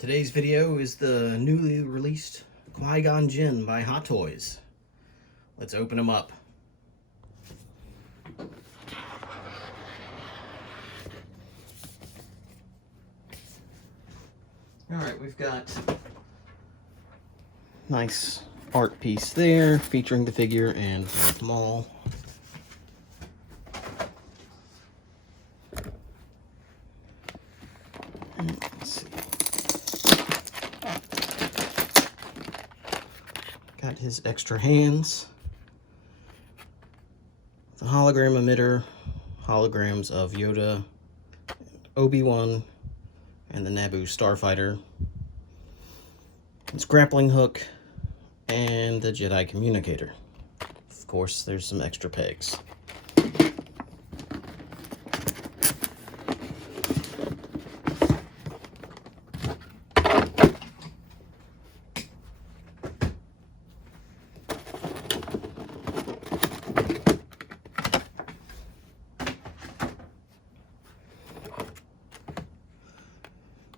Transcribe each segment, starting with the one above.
Today's video is the newly released Qui-Gon Jinn by Hot Toys. Let's open them up. Alright, we've got nice art piece there featuring the figure and Darth Maul. Let's see. Got his extra hands. The Hologram Emitter, holograms of Yoda, Obi-Wan, and the Naboo Starfighter. His grappling hook, and the Jedi Communicator. Of course, there's some extra pegs.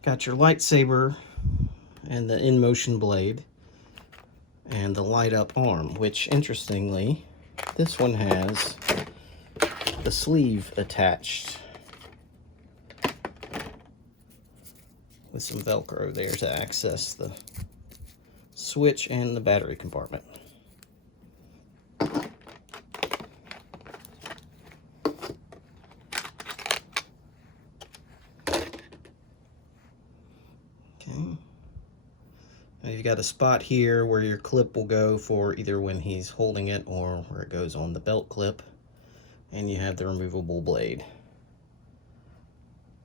Got your lightsaber and the in-motion blade and the light-up arm, which, interestingly, this one has the sleeve attached with some Velcro there to access the switch and the battery compartment. Now you've got a spot here where your clip will go for either when he's holding it or where it goes on the belt clip. And you have the removable blade.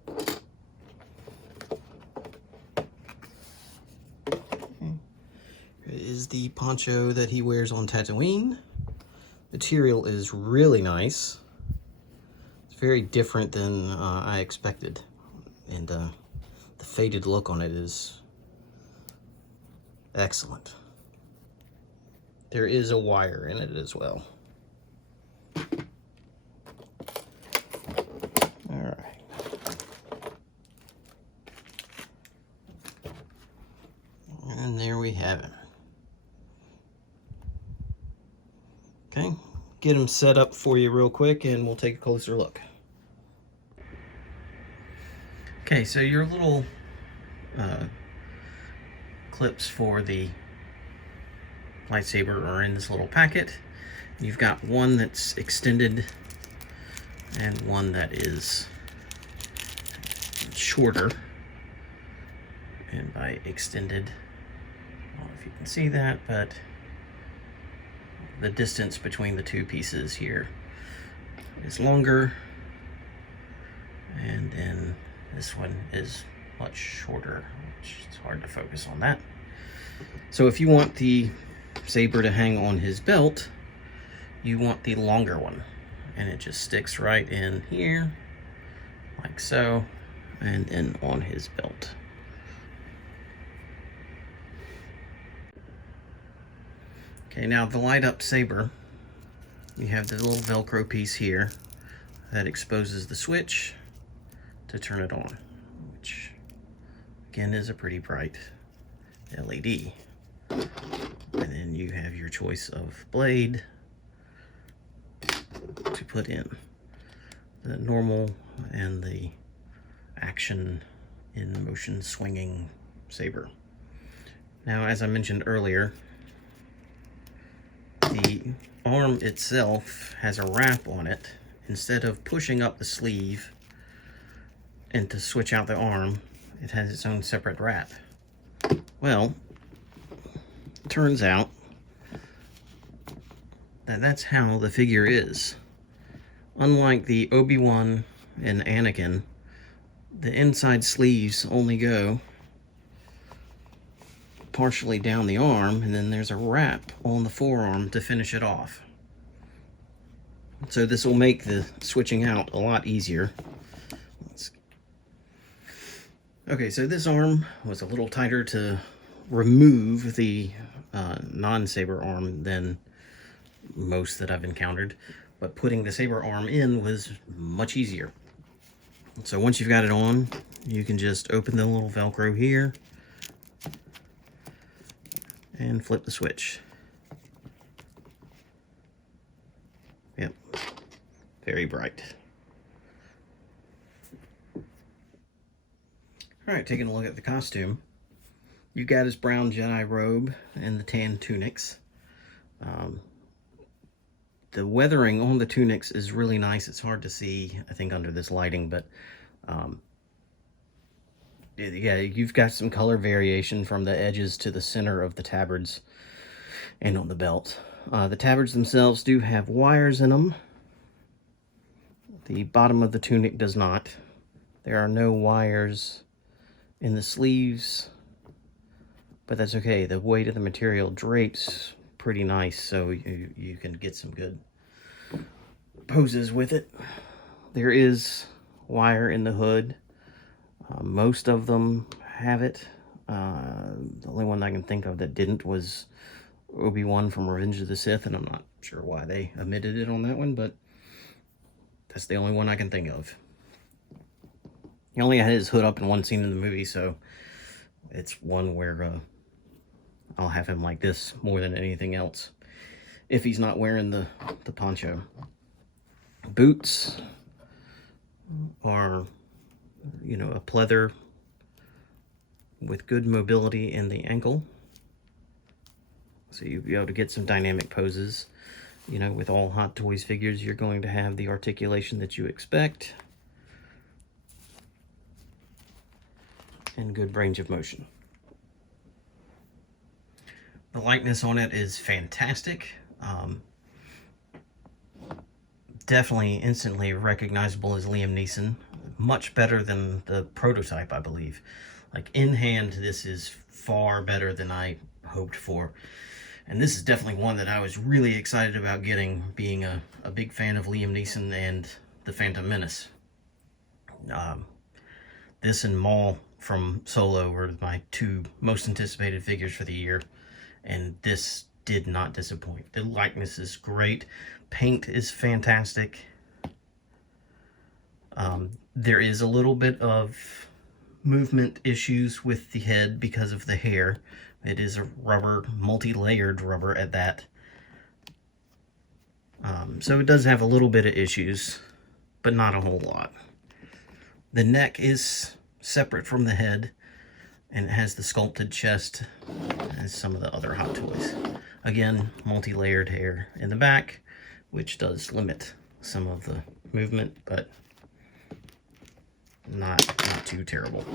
Here is the poncho that he wears on Tatooine. Material is really nice. It's very different than I expected. And the faded look on it is excellent. There is a wire in it as well. All right. And there we have it. Okay, get them set up for you real quick and we'll take a closer look. Okay, so your little clips for the lightsaber are in this little packet. You've got one that's extended and one that is shorter. And by extended, I don't know if you can see that, but the distance between the two pieces here is longer, and then this one is much shorter, which is hard to focus on that. So if you want the saber to hang on his belt, you want the longer one, and it just sticks right in here like so, and then on his belt. Okay, now the light up saber, you have the little Velcro piece here that exposes the switch to turn it on, which again is a pretty bright LED. And then you have your choice of blade to put in. The normal and the action in motion swinging saber. Now, as I mentioned earlier, the arm itself has a wrap on it. Instead of pushing up the sleeve and to switch out the arm, it has its own separate wrap. Well, turns out that that's how the figure is. Unlike the Obi-Wan and Anakin, the inside sleeves only go partially down the arm, and then there's a wrap on the forearm to finish it off. So this will make the switching out a lot easier. Okay, so this arm was a little tighter to remove the non-saber arm than most that I've encountered, but putting the saber arm in was much easier. So once you've got it on, you can just open the little Velcro here, and flip the switch. Yep, very bright. Alright, taking a look at the costume. You've got his brown Jedi robe and the tan tunics. The weathering on the tunics is really nice. It's hard to see, I think, under this lighting, but yeah, you've got some color variation from the edges to the center of the tabards and on the belt. The tabards themselves do have wires in them. The bottom of the tunic does not. There are no wires in the sleeves, but that's okay. The weight of the material drapes pretty nice, so you can get some good poses with it. There is wire in the hood. Most of them have it. The only one I can think of that didn't was Obi-Wan from Revenge of the Sith, and I'm not sure why they omitted it on that one, but that's the only one I can think of. He only had his hood up in one scene in the movie, so it's one where I'll have him like this more than anything else, if he's not wearing the poncho. Boots are, you know, a pleather with good mobility in the ankle, so you'll be able to get some dynamic poses. You know, with all Hot Toys figures, you're going to have the articulation that you expect and good range of motion. The likeness on it is fantastic. Definitely instantly recognizable as Liam Neeson. Much better than the prototype, I believe. Like, in hand, this is far better than I hoped for. And this is definitely one that I was really excited about getting, being a big fan of Liam Neeson and the Phantom Menace. This and Maul from Solo were my two most anticipated figures for the year, and this did not disappoint. The likeness is great. Paint is fantastic. There is a little bit of movement issues with the head because of the hair. It is a rubber, multi-layered rubber at that. So it does have a little bit of issues, but not a whole lot. The neck is separate from the head, and it has the sculpted chest as some of the other Hot Toys. Again, multi-layered hair in the back, which does limit some of the movement, but not too terrible.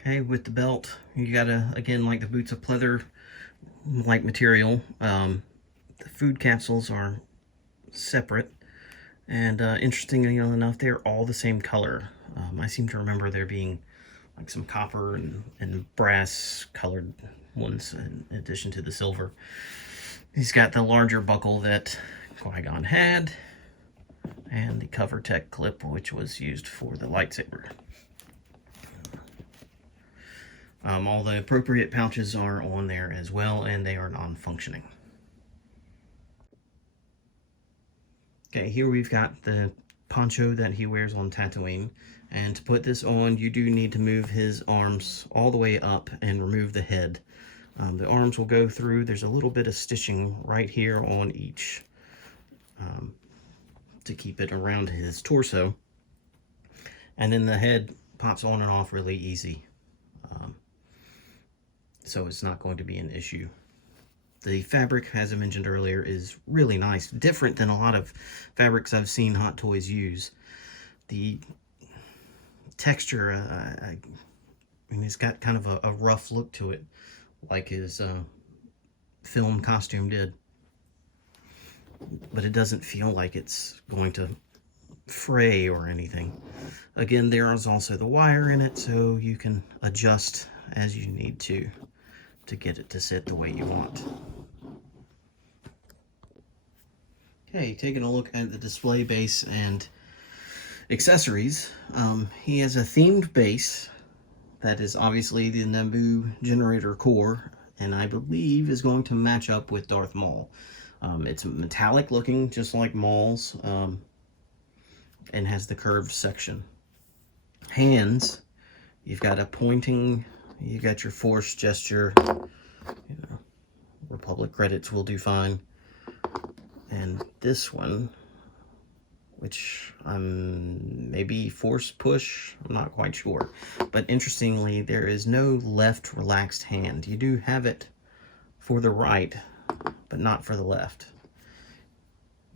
Okay, with the belt, you gotta, again, like the boots, a pleather-like material. The food capsules are separate, and interestingly enough, they're all the same color. I seem to remember there being like some copper and brass colored ones in addition to the silver. He's got the larger buckle that Qui-Gon had, and the cover tech clip, which was used for the lightsaber. All the appropriate pouches are on there as well, and they are non-functioning. Okay, here we've got the poncho that he wears on Tatooine, and to put this on, you do need to move his arms all the way up and remove the head. The arms will go through. There's a little bit of stitching right here on each to keep it around his torso, and then the head pops on and off really easy, so it's not going to be an issue. The fabric, as I mentioned earlier, is really nice, different than a lot of fabrics I've seen Hot Toys use. The texture, I mean, it's got kind of a rough look to it, like his film costume did. But it doesn't feel like it's going to fray or anything. Again, there is also the wire in it, so you can adjust as you need to get it to sit the way you want. Okay, taking a look at the display base and accessories. He has a themed base that is obviously the Naboo generator core, and I believe is going to match up with Darth Maul. It's metallic looking, just like Maul's, and has the curved section. Hands, you've got a pointing You got your Force gesture, you know, Republic credits will do fine. And this one, which I'm maybe Force push, I'm not quite sure. But interestingly, there is no left relaxed hand. You do have it for the right, but not for the left.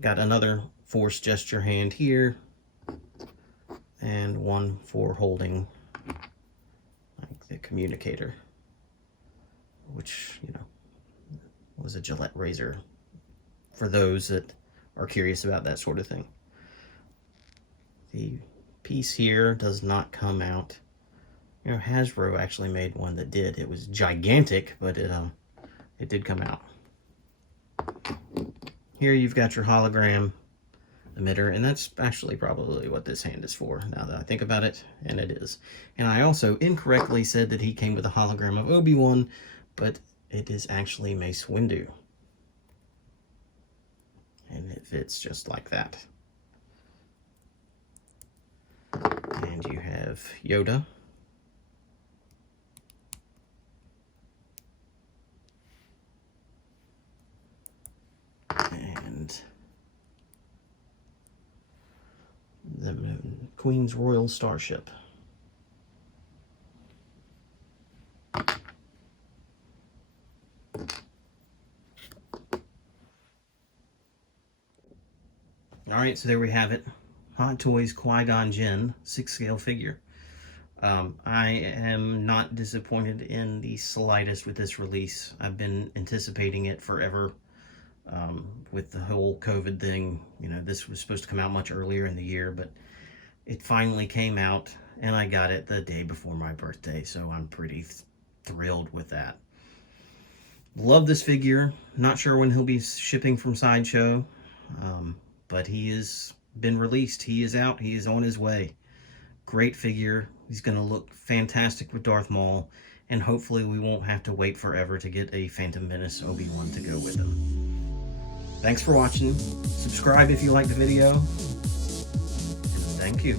Got another Force gesture hand here, and one for holding like the communicator, which, you know, was a Gillette razor for those that are curious about that sort of thing. The piece here does not come out. You know, Hasbro actually made one that did. It was gigantic, but it did come out. Here you've got your hologram emitter, and that's actually probably what this hand is for, now that I think about it, and it is. And I also incorrectly said that he came with a hologram of Obi-Wan, but it is actually Mace Windu. And it fits just like that. And you have Yoda. And the Queen's Royal Starship. Alright, so there we have it. Hot Toys Qui-Gon Jinn 6-scale figure. I am not disappointed in the slightest with this release. I've been anticipating it forever. With the whole COVID thing, you know, this was supposed to come out much earlier in the year, but it finally came out, and I got it the day before my birthday, so I'm pretty thrilled with that. Love this figure. Not sure when he'll be shipping from Sideshow, but he has been released. He is out. He is on his way. Great figure. He's going to look fantastic with Darth Maul, and hopefully we won't have to wait forever to get a Phantom Menace Obi-Wan to go with him. Thanks for watching. Subscribe if you liked the video. And thank you.